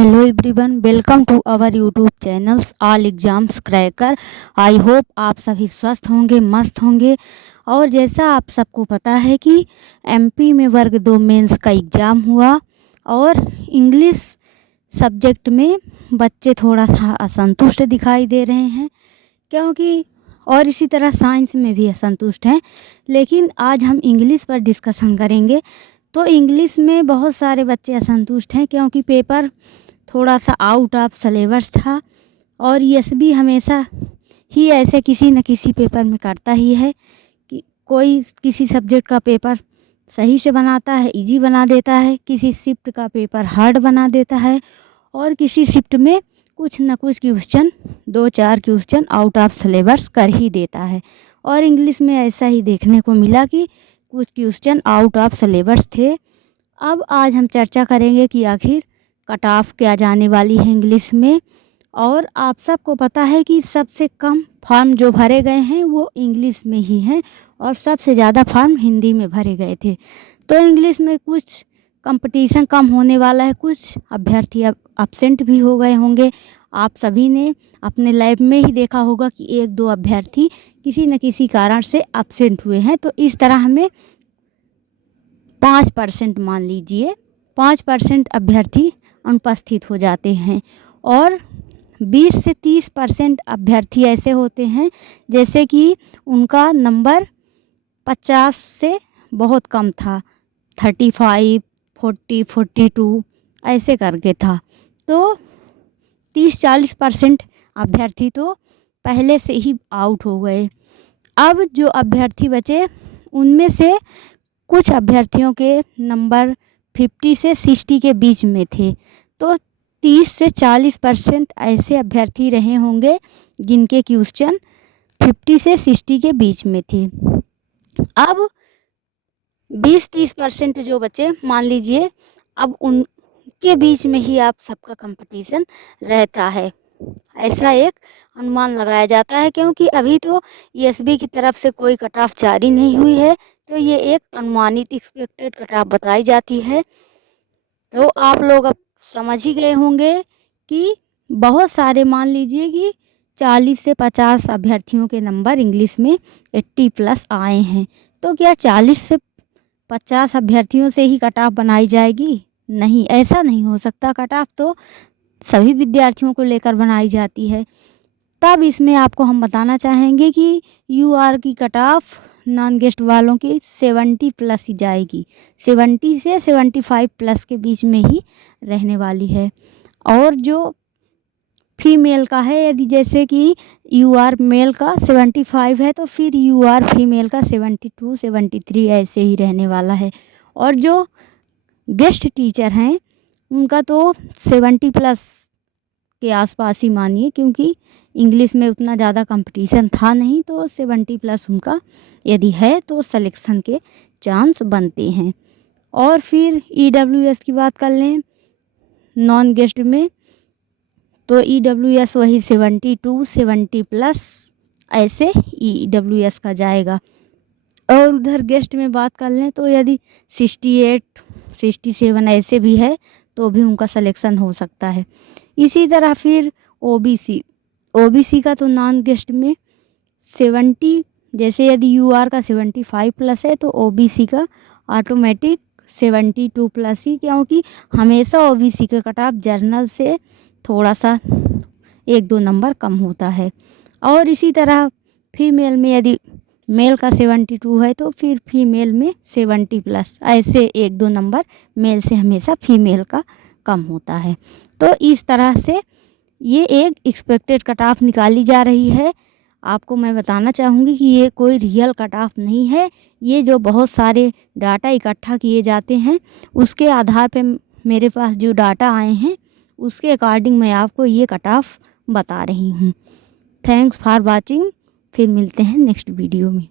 Hello everyone, welcome to our YouTube channels all exams cracker. I hope आप सभी स्वस्थ होंगे, मस्त होंगे। और जैसा आप सबको पता है कि एमपी में वर्ग 2 मेंस का एग्ज़ाम हुआ और इंग्लिश सब्जेक्ट में बच्चे थोड़ा सा असंतुष्ट दिखाई दे रहे हैं, क्योंकि और इसी तरह साइंस में भी असंतुष्ट हैं। लेकिन आज हम इंग्लिश पर डिस्कशन करेंगे। तो इंग्लिश में बहुत सारे बच्चे असंतुष्ट हैं, क्योंकि पेपर थोड़ा सा आउट ऑफ सिलेबस था। और एसबी हमेशा ही ऐसे किसी न किसी पेपर में करता ही है कि कोई किसी सब्जेक्ट का पेपर सही से बनाता है, इजी बना देता है, किसी शिफ्ट का पेपर हार्ड बना देता है, और किसी शिफ्ट में कुछ न कुछ question 2-4 question out of syllabus कर ही देता है। और इंग्लिश में ऐसा ही देखने को मिला कि कुछ क्वेश्चन आउट ऑफ सिलेबस थे। अब आज हम चर्चा करेंगे कि आखिर कट ऑफ क्या जाने वाली है इंग्लिश में। और आप सबको पता है कि सबसे कम फॉर्म जो भरे गए हैं वो इंग्लिश में ही हैं, और सबसे ज़्यादा फॉर्म हिंदी में भरे गए थे। तो इंग्लिश में कुछ कंपटीशन कम होने वाला है, कुछ अभ्यर्थी अब एब्सेंट भी हो गए होंगे। आप सभी ने अपने लैब में ही देखा होगा कि 1-2 अभ्यर्थी किसी न किसी कारण से एब्सेंट हुए हैं। तो इस तरह हमें 5% मान लीजिए 5% अभ्यर्थी अनुपस्थित हो जाते हैं, और 20 से 30% अभ्यर्थी ऐसे होते हैं जैसे कि उनका नंबर 50 से बहुत कम था, 35, 40, 42 ऐसे करके था। तो 30-40% अभ्यर्थी तो पहले से ही आउट हो गए। अब जो अभ्यर्थी बचे उनमें से कुछ अभ्यर्थियों के नंबर 50 से 60 के बीच में थे। तो 30 से 40% ऐसे अभ्यर्थी रहे होंगे जिनके क्वेश्चन 50 से 60 के बीच में थे। अब 20-30% जो बचे मान लीजिए, अब उनके बीच में ही आप सबका कंपटीशन रहता है, ऐसा एक अनुमान लगाया जाता है। क्योंकि अभी तो एसबी की तरफ से कोई कट ऑफ जारी नहीं हुई है, तो ये एक अनुमानित एक्सपेक्टेड कट ऑफ बताई जाती है। तो आप लोग अब समझ ही गए होंगे कि बहुत सारे, मान लीजिए कि 40 से 50 अभ्यर्थियों के नंबर इंग्लिश में 80+ आए हैं। तो क्या 40 से 50 अभ्यर्थियों से ही कट ऑफ बनाई जाएगी? नहीं, ऐसा नहीं हो सकता। कट ऑफ तो सभी विद्यार्थियों को लेकर बनाई जाती है। तब इसमें आपको हम बताना चाहेंगे कि यूआर की कट ऑफ नॉन गेस्ट वालों की 70+ ही जाएगी, 70 से 75+ के बीच में ही रहने वाली है। और जो फीमेल का है, यदि जैसे कि यूआर मेल का 75 है, तो फिर यूआर फीमेल का 72-73 ऐसे ही रहने वाला है। और जो गेस्ट टीचर हैं उनका तो 70+ के आसपास ही मानिए, क्योंकि इंग्लिश में उतना ज़्यादा कंपटीशन था नहीं। तो 70+ उनका यदि है तो सिलेक्शन के चांस बनते हैं। और फिर ईडब्ल्यूएस की बात कर लें नॉन गेस्ट में, तो ईडब्ल्यूएस वही 72-70+ ऐसे ईडब्ल्यूएस का जाएगा। और उधर गेस्ट में बात कर लें तो यदि 68-67 ऐसे भी है तो भी उनका सिलेक्शन हो सकता है। इसी तरह फिर ओबीसी का तो नॉन गेस्ट में 70, जैसे यदि यूआर का 75+ है तो ओबीसी का ऑटोमेटिक 72+ ही, क्योंकि हमेशा ओबीसी का कट ऑफ जर्नल से थोड़ा सा 1-2 नंबर कम होता है। और इसी तरह फीमेल में यदि मेल का 72 है तो फिर फीमेल में 70+, ऐसे 1-2 नंबर मेल से हमेशा फीमेल का कम होता है। तो इस तरह से ये एक एक्सपेक्टेड कट ऑफ निकाली जा रही है। आपको मैं बताना चाहूँगी कि ये कोई रियल कट ऑफ नहीं है। ये जो बहुत सारे डाटा इकट्ठा किए जाते हैं उसके आधार पे मेरे पास जो डाटा आए हैं उसके अकॉर्डिंग मैं आपको ये कट ऑफ बता रही हूँ। Thanks for watching. फिर मिलते हैं नेक्स्ट वीडियो में।